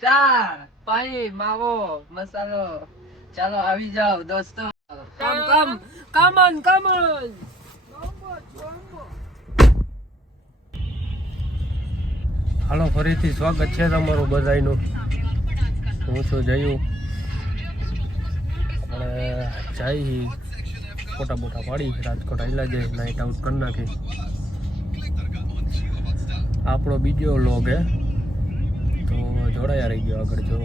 ચા પાણી માવો મસાલો ચાલો આવી જાઓ દોસ્તો કમ ઓન હાલો ફરીથી સ્વાગત છે તમારું બધાયનું હું છું જયું જાય ફોટા બોટા પાડી રાજકોટ આવેલા જાય નાઇટ આઉટ કરી નાખી આપણો બીજો વ્લોગ હે તો જોડાયા રહી ગયો આગળ જો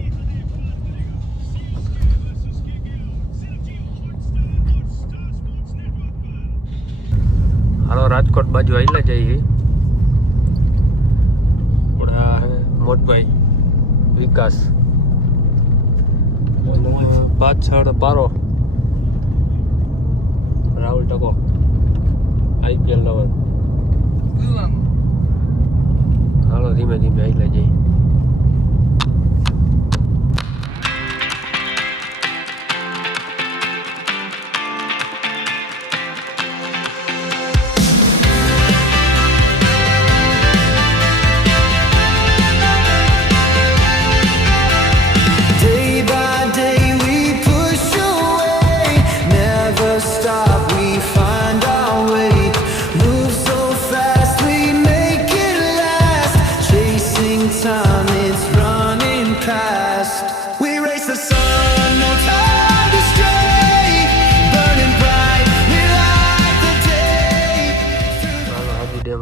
હાલો રાજકોટ બાજુ આવેલા જઈએ મોટભાઈ વિકાસ પાછળ પારો રાહુલ ટકો IPL લવર હાલો ધીમે ધીમે આવેલા જઈએ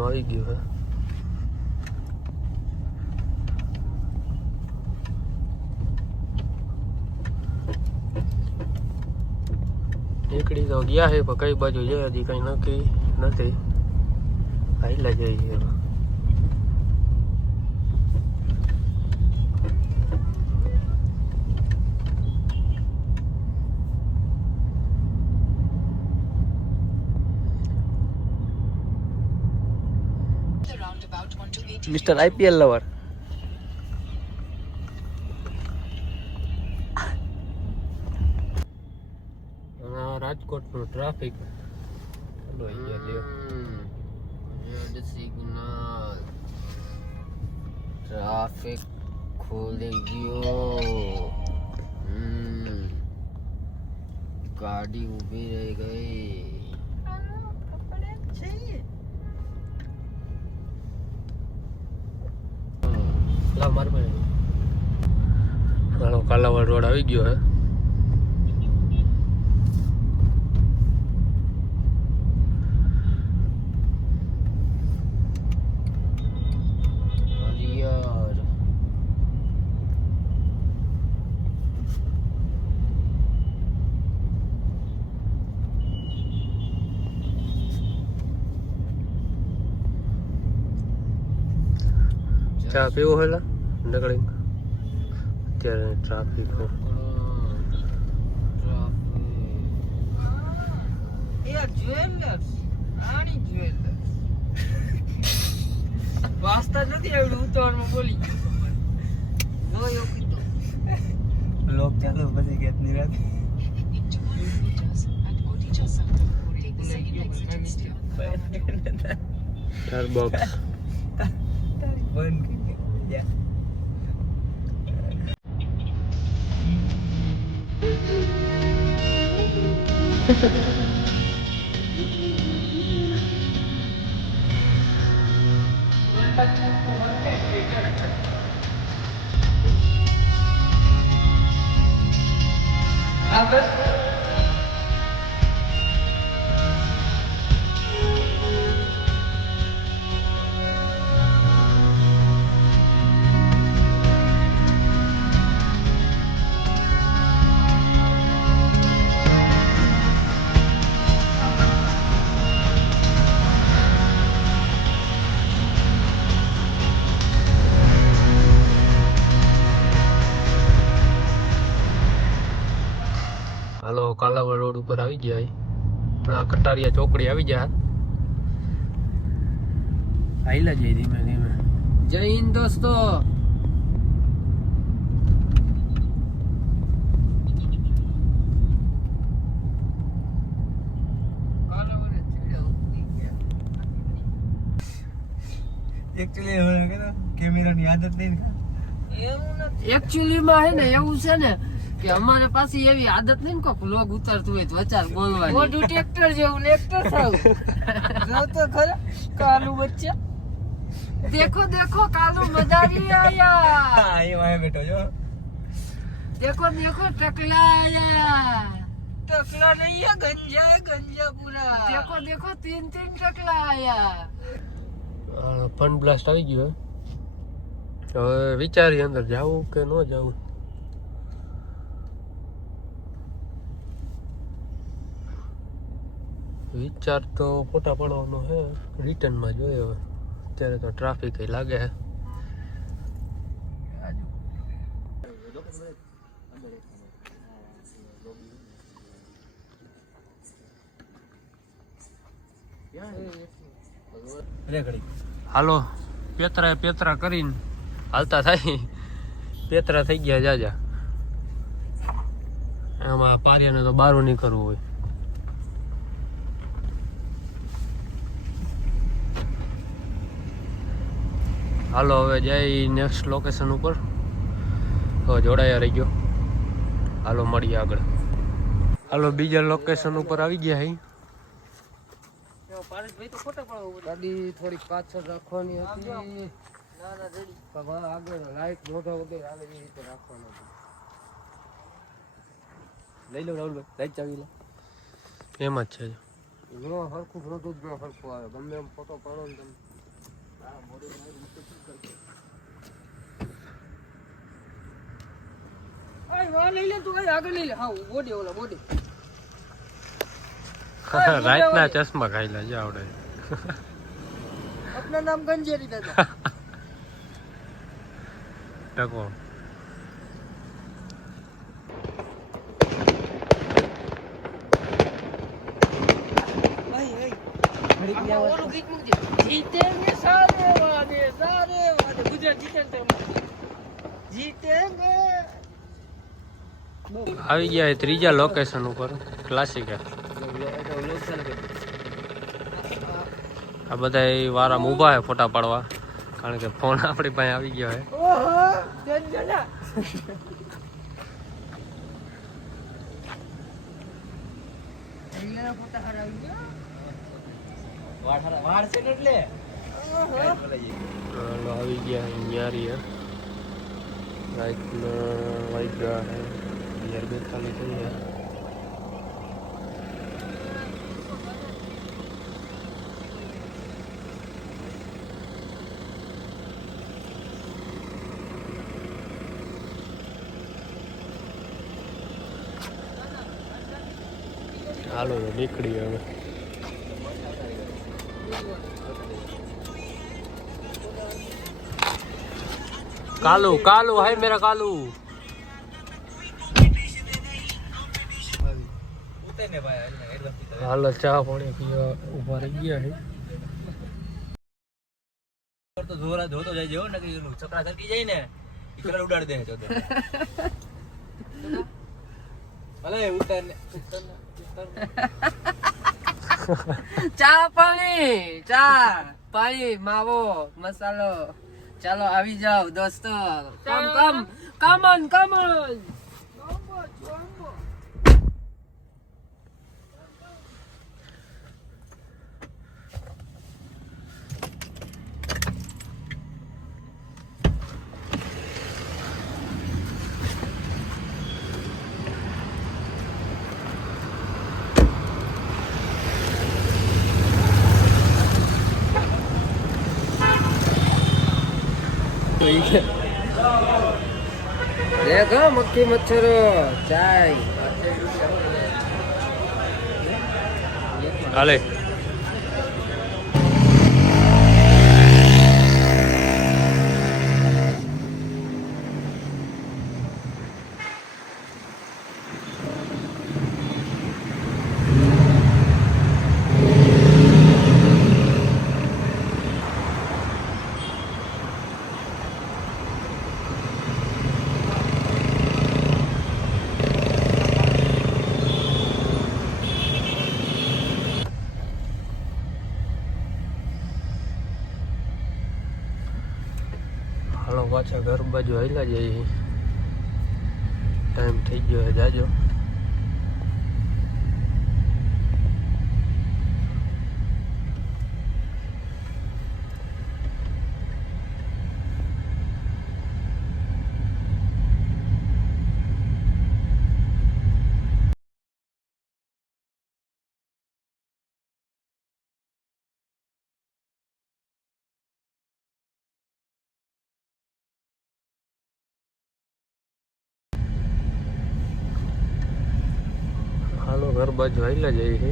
આવી ગયું હે નીકળી તો ગયા હે પણ કઈ બાજુ જાય હજી કઈ નક્કી નથી આયલા જઈએ મિસ્ટર IPL લવર રાજકોટ નું ટ્રાફિક રેડ સિગ્નલ ટ્રાફિક ખોલી ગયો ગાડી ઊભી રહી ગઈ હાલો કાલાવાડ રોડ આવી ગયો હે ચા પીવો હેલા નીકળી અત્યારે ટ્રાફિક વાસ્તા નથી આવડું ઉતાવળમાં બોલી લોક ચાલો પછી કે નિરાત સ્ટારબક્સ બંધ Yeah. હાલો કાલાવડ રોડ ઉપર આવી ગયા કટારિયા ચોકડી આવી ગયા આઈલા જઈ ધીમે ધીમે જય હિન્દ દોસ્તો एक्चुअली कैमरा ની આદત નહીં ને એવું નથી એકચ્યુઅલી માં હે ને એવું છે ને કે અમારે પાસે એવી આદત નહીં ને કોઈ વ્લોગ ઉતારતું હોય તો વચાર બોલવાની મોઢું ટ્રેક્ટર જેવું ટ્રેક્ટર થાવ જો તો ખરા કાલુ બચ્ચા देखो देखो कालू मजा नहीं आया હા એ વાય બેઠો જો देखो देखो टकला आया टकला नहीं है गंजा पूरा देखो देखो 3 टकला आया फन ब्लास्ट આવી ગયો હવે વિચારી અંદર જાવું કે ન જાવું વિચાર તો ફોટા પડવાનો હે રિટર્ન માં જોઈએ હવે અત્યારે તો ટ્રાફિક લાગે હે હાલો પેતરા કરીને હાલતા થાય પેતરા થઈ ગયા જાજા એમાં પારિયાને તો બારું નહીં કરવું હોય હાલો હવે જઈ નેક્સ્ટ લોકેશન ઉપર હવે જોડાયા રહી ગયો હાલો મળીએ આગળ હાલો બીજા લોકેશન ઉપર આવી ગયા હઈ ગાડી થોડીક પાછળ રાખવાની હતી આગળ લાઈટ મોઢા વગર હાલે એ રીતે રાખવાનો લઈ લો રાહુલભાઈ લાઈટ ચાવી લે એમ જ છે જો હરખું મોટું જ હરખું આવે ગમે એમ ફોટો પાડો ને તમે લઈ લે તું આગળ લઈ લે હા બોડી ઓલા બોડી राइट ना चश्मा खाई ला जा आवड़े अपना नाम गंजेरी दादा टको भाई भाई ओलो गीत मुझे जीतेंगे सारे वादे गुजरात जीतेंगे આવી ગયા ત્રીજા લોકેશન ઉપર ક્લાસિક આ બધા વારામાં ઊભા હે ફોટા પાડવા કારણ કે ફોન આપણી પાસે આવી ગયો હે આવી ગયા ન્યારી હે રાઈટના વાઈગા હે 42 થઈ ગયા હાલો તો નીકળી હવે कालू है मेरा कालू हाल चाह पानी पिया ऊपर गया है तो जोरा धो तो जाए जो ना कि चकरा सरकी जाए ने इकरा उडाड़ दे जो भले उतर चा पानी मावो मसालो चलो આવી જાઓ દોસ્તો કમ देखो मक्खी मच्छरो चाय हाले હાલો પાછા ઘર બાજુ હાલ્યા જઈએ. ટાઈમ થઈ ગયો જાજો. હાલો ઘર બાજુ હાલ્યા જઈએ છે.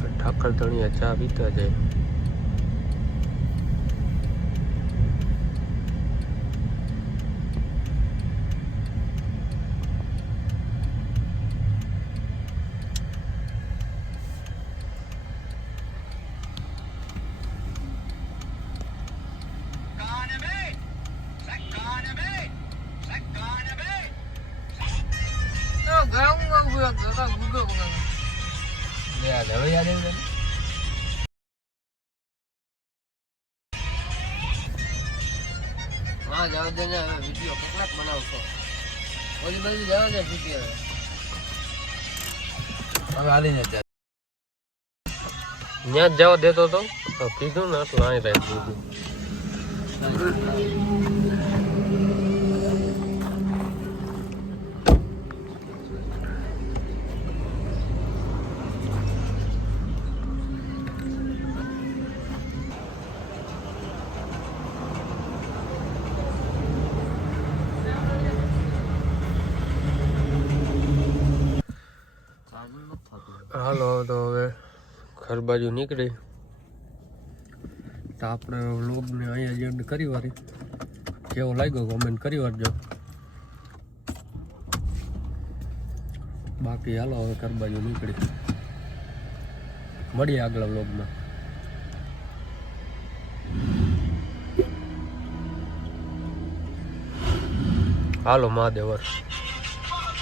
ઠાકર ધણિયા ચા પીતા જાય. લે આ હવે યાદ આવ્યું તને? હા જવા દે ને, હવે વિડીયો કેટલાક બનાવશો? ઓલી બાજુ જવા દે વિડીયો. હવે હાલીને જ જા. ત્યાં જ જવા દેતો તો કીધું ને એટલે અહીં રાખી દીધું. હાલો તો હવે ઘર બાજુ નીકળી. તો આપણે વ્લોગને અહીંયા જ એન્ડ કરી વારી. કેવો લાગ્યો કોમેન્ટ કરી વારજો. બાકી હાલો હવે ઘર બાજુ નીકળી. મળીએ આગલા વ્લોગમાં. હાલો મહાદેવર.